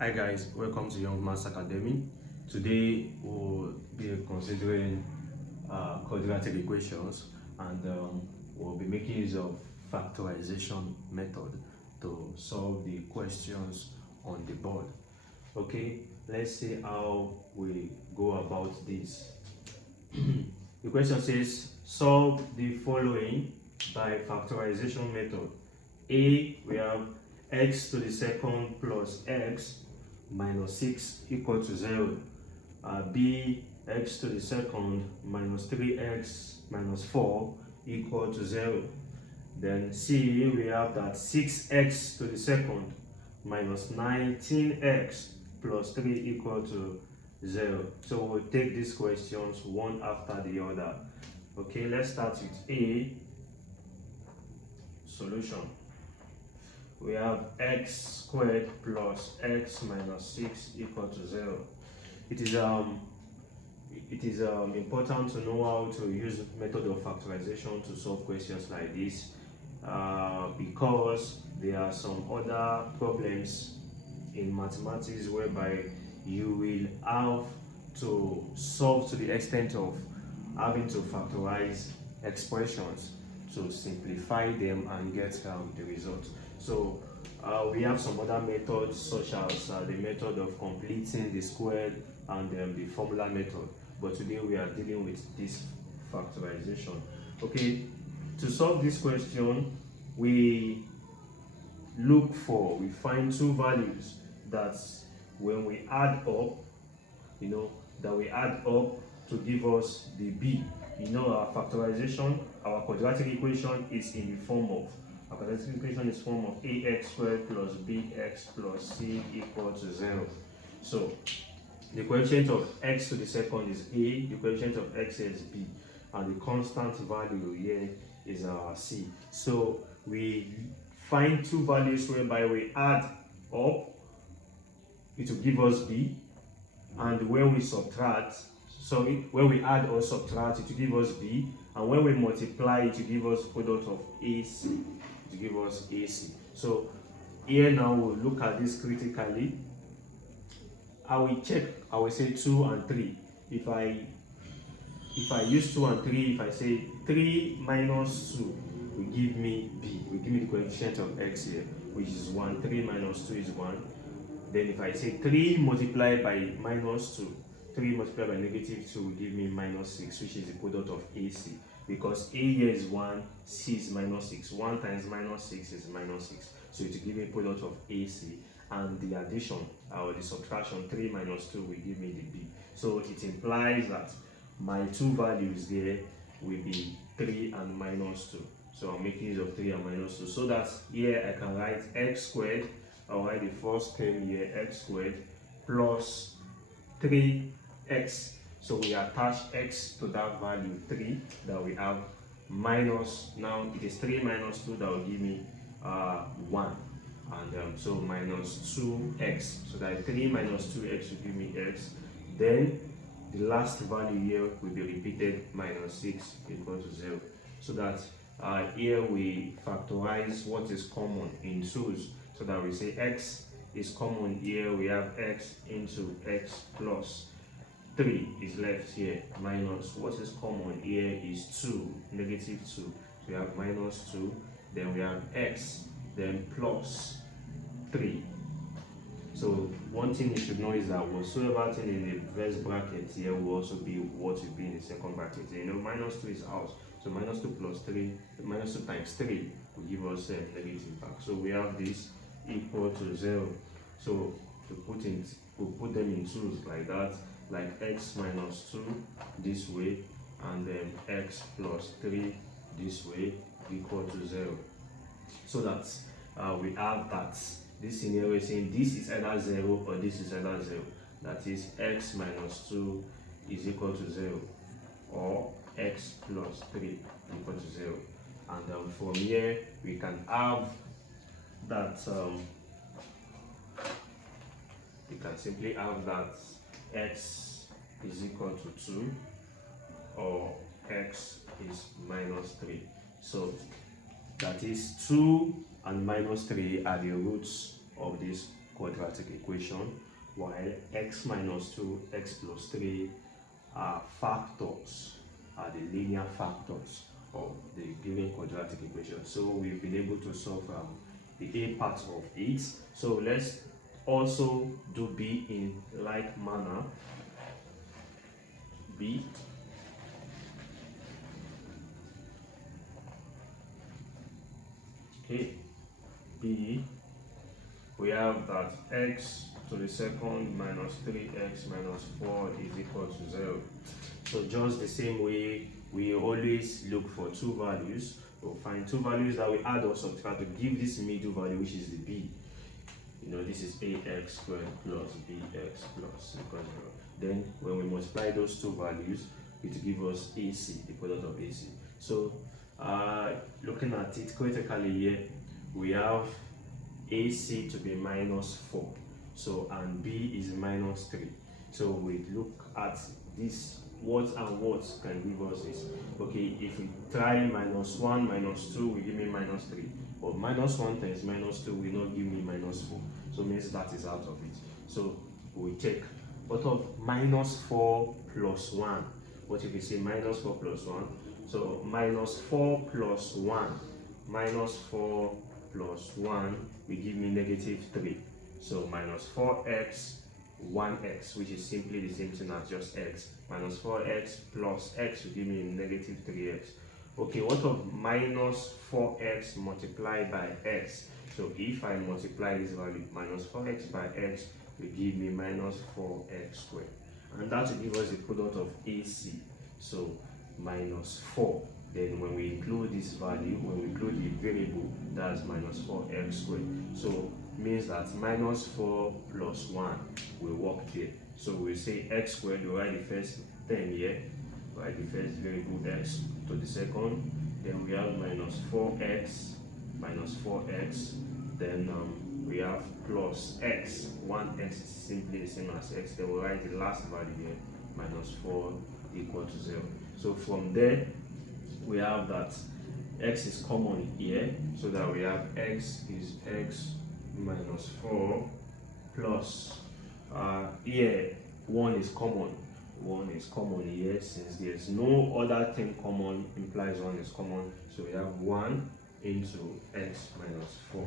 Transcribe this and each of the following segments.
Hi guys, welcome to Young Man's Academy. Today we'll be considering quadratic equations, and we'll be making use of factorization method to solve the questions on the board. Okay, let's see how we go about this. The question says solve the following by factorization method. A, we have x to the second plus x minus 6 equal to 0. B, x to the second minus 3x minus 4 equal to 0. Then C, we have that 6x to the second minus 19x plus 3 equal to 0. So we'll take these questions one after the other. Okay, let's start with A, solution. We have x squared plus x minus 6 equal to 0. It is important to know how to use method of factorization to solve questions like this, because there are some other problems in mathematics whereby you will have to solve to the extent of having to factorize expressions to simplify them and get the result. So we have some other methods such as the method of completing the squared and the formula method, but today we are dealing with this factorization. Okay, to solve this question, we find two values that when we add up, to give us the b. Our factorization, our quadratic equation is in the form of, our quadratic equation is form of ax squared plus bx plus c equal to 0. So the coefficient of x to the second is a, the coefficient of x is b, and the constant value here is our c. So we find two values whereby we add up, it will give us b, and when we add or subtract, it will give us b, and when we multiply, it will give us product of ac. It will give us ac. So here now we'll look at this critically. I will check, I will say 2 and 3. If I use 2 and 3, if I say 3 minus 2 will give me b, will give me the coefficient of x here, which is 1. 3 minus 2 is 1. Then if I say 3 multiplied by minus 2, 3 multiplied by negative 2 will give me minus 6, which is the product of AC. Because A here is 1, C is minus 6. 1 times minus 6 is minus 6. So it will give me product of AC. And the addition or the subtraction, 3 minus 2 will give me the B. So it implies that my two values there will be 3 and minus 2. So I'm making use of 3 and minus 2. So that here I can write x squared. I'll write the first term here, x squared plus 3x. So we attach x to that value 3 that we have, minus, now it is 3 minus 2 that will give me 1. And so minus 2x. So that 3 minus 2x will give me x. Then the last value here will be repeated, minus 6 equal to 0. So that here we factorize what is common in 2's. So that we say x is common here, we have x into x plus 3 is left here, minus what is common here is 2, negative 2. So we have minus 2, then we have x, then plus 3. So one thing you should know is that whatsoever thing in the first bracket here will also be what will be in the second bracket. Minus 2 is out. So minus 2 plus 3, minus 2 times 3 will give us a negative back. So we have this equal to 0. So we'll put them in 2's like that, like x minus 2 this way, and then x plus 3 this way equal to 0. So that we have that this scenario is saying this is either 0 or this is either 0. That is x minus 2 is equal to 0, or x plus 3 equal to 0. And from here we can have that you can simply have that x is equal to 2 or x is minus 3. That is 2 and minus 3 are the roots of this quadratic equation, while x minus 2, x plus 3 are factors, are the linear factors of the given quadratic equation. So we've been able to solve the a part of it. So let's also do b in like manner. B. Okay, b, we have that x to the second minus 3x minus 4 is equal to 0. So just the same way we always look for two values, we'll find two values that we add or subtract to give this middle value, which is the b. You know, this is ax squared plus bx plus equals 0. Then when we multiply those two values, it will give us AC, the product of AC. So looking at it critically here, we have AC to be minus 4. So, and B is minus 3. So we look at this, what and what can give us this. Okay, if we try minus 1, minus 2 will give me minus 3. But minus 1 times minus 2 will not give me minus 4. So means that is out of it. So we check. What of minus 4 plus 1? What if we say minus 4 plus 1? So minus 4 plus 1. Minus 4 plus 1 will give me negative 3. So minus 4x, 1x, which is simply the same thing as just x. Minus 4x plus x will give me negative 3x. Okay, what of minus 4x multiplied by x? So if I multiply this value, minus 4x by x will give me minus 4x squared. And that will give us the product of AC. So minus 4. Then when we include this value, when we include the variable, that's minus 4x squared. So means that minus 4 plus 1 will work here. So we say x squared, we write the first term here, write the first variable x to the second. Then we have minus 4x, then we have plus x, 1x is simply the same as x. Then we write the last value here, minus 4 equal to 0. So from there, we have that x is common here, so that we have x is x minus 4 plus, here 1 is common. 1 is common here, since there's no other thing common, implies 1 is common. So we have 1 into x minus 4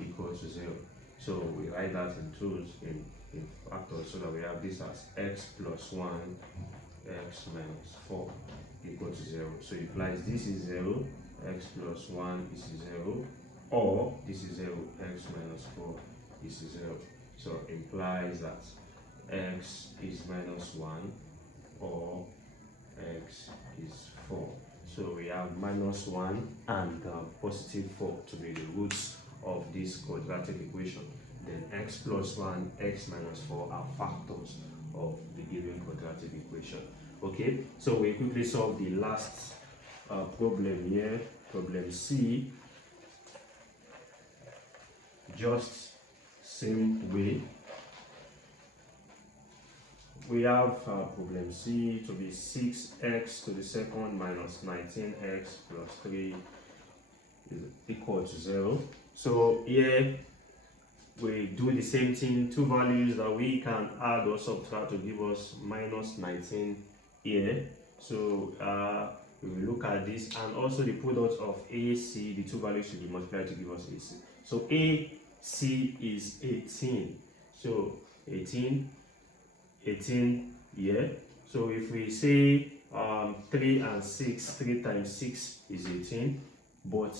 equals to 0. So we write that in twos, in factors, so that we have this as x plus 1, x minus 4 equal to 0. So it implies this is 0, x plus 1 is 0, or this is 0, x minus 4 is 0. So it implies that x is minus 1 or x is 4. So we have minus 1 and positive 4 to be the roots of this quadratic equation. Then x plus 1, x minus 4 are factors of the given quadratic equation. Okay, so we quickly solve the last problem here, problem C. Just same way. We have problem C to be 6x to the second minus 19x plus 3 is equal to 0. So here we do the same thing, two values that we can add or subtract to give us minus 19 here. So we will look at this, and also the product of AC, the two values should be multiplied to give us AC. So AC is 18. So 18 here. So if we say 3 and 6, 3 times 6 is 18, but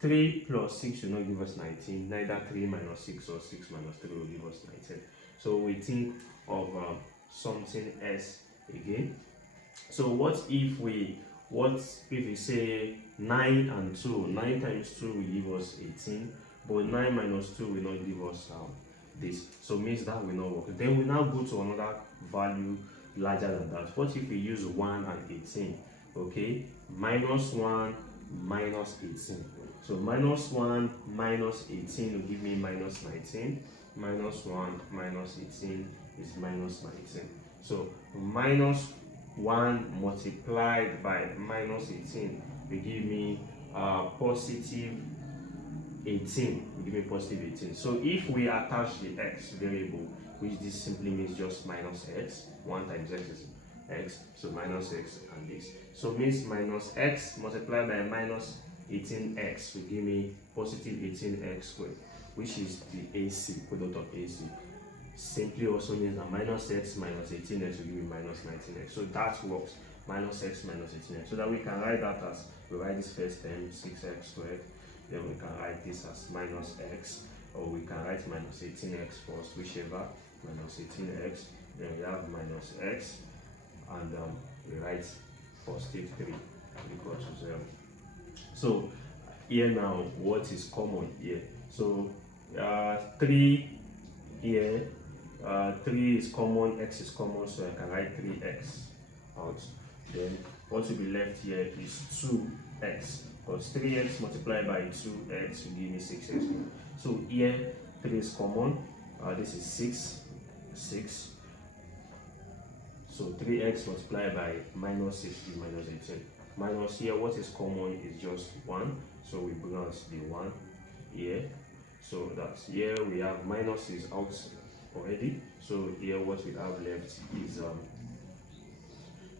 3 plus 6 will not give us 19, neither 3 minus 6 or 6 minus 3 will give us 19. So we think of something else again. So what if we say 9 and 2, 9 times 2 will give us 18, but 9 minus 2 will not give us this. So means that will not work. Then we now go to another value larger than that. What if we use 1 and 18? Okay, minus 1 minus 18. So minus 1 minus 18 will give me minus 19. Minus 1 minus 18 is minus 19. So minus 1 multiplied by minus 18 will give me positive 18 will give me positive 18. So if we attach the x variable, which this simply means just minus x, 1 times x is x, so minus x and this. So means minus x multiplied by minus 18x will give me positive 18x squared, which is the AC, product of AC. Simply also means that minus x minus 18x will give me minus 19x. So that works, minus x minus 18x. So that we can write that as, we write this first term, 6x squared, then we can write this as minus x, or we can write minus 18x first, whichever, minus 18x, then we have minus x, and we write positive 3 equal to 0. So here now, what is common here? So 3 here, 3 is common, x is common, so I can write 3x out. Then what will be left here is 2x, because 3x multiplied by 2x will give me 6x. So here 3 is common, this is 6. So 3x multiplied by minus 6 is minus 18. Minus here, what is common is just 1, so we bring out the 1 here. So that's here we have minuses out already. So here what we have left is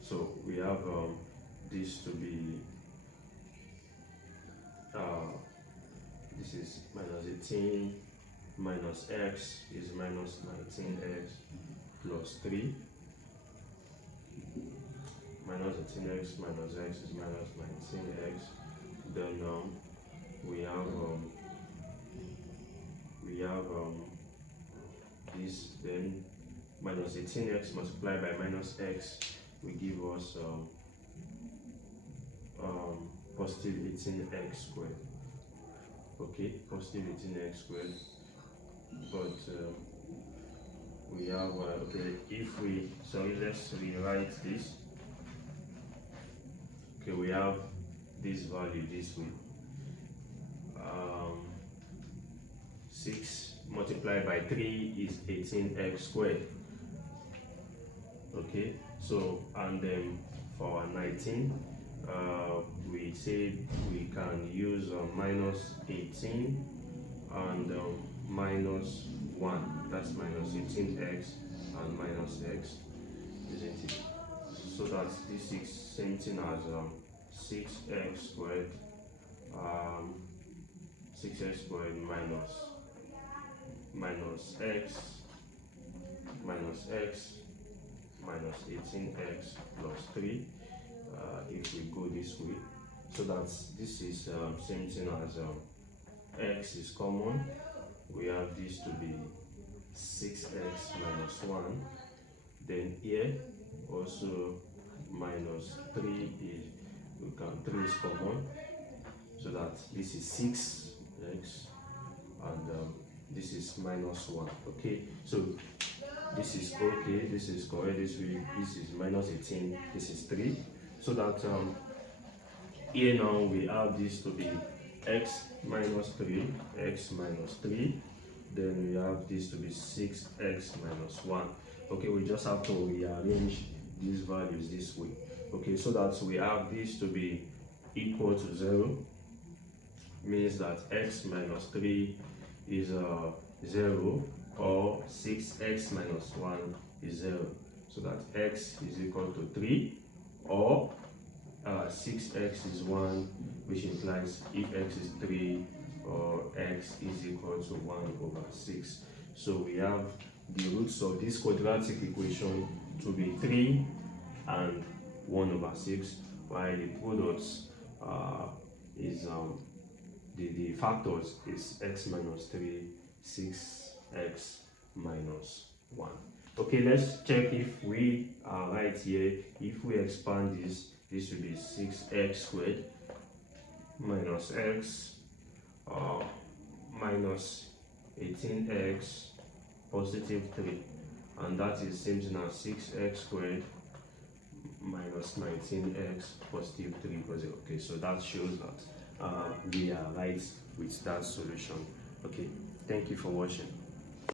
so we have this to be this is minus 18 minus x is minus 19x plus 3 minus 18x minus x is minus 19x. Then we have this, then minus 18x multiplied by minus x will give us positive 18x squared. Okay, positive 18x squared. But we have okay, if we, sorry, let's rewrite this. Okay, we have this value this way. 6 multiplied by 3 is 18x squared. Okay, so and then for 19, we say we can use minus 18 and minus 1. That's minus 18x and minus x, isn't it? So that this is same thing as 6x squared, 6x squared minus x minus 18x plus 3. If we go this way, so that this is same thing as x is common. We have this to be 6x minus 1. Then here also minus 3 is, 3 is common, so that this is 6x and this is minus 1. Okay, so this is okay, this is correct, this is minus 18, this is 3. So that here now we have this to be x minus 3, x minus 3. Then we have this to be 6x minus 1. Okay, we just have to rearrange these values this way. Okay, so that we have this to be equal to 0, means that x minus 3 is 0, or 6x minus 1 is 0. So that x is equal to 3, or 6x is 1, which implies if x is 3, or x is equal to 1 over 6. So we have the roots of this quadratic equation to be 3 and 1 over 6, while the products is the factors is x minus 3, 6x minus 1. Okay, let's check if we are right here. If we expand this will be 6x squared minus x minus 18x positive 3, and that is same thing as 6x squared minus 19x positive 3 equals 0. Okay, so that shows that we are right with that solution. Okay, thank you for watching.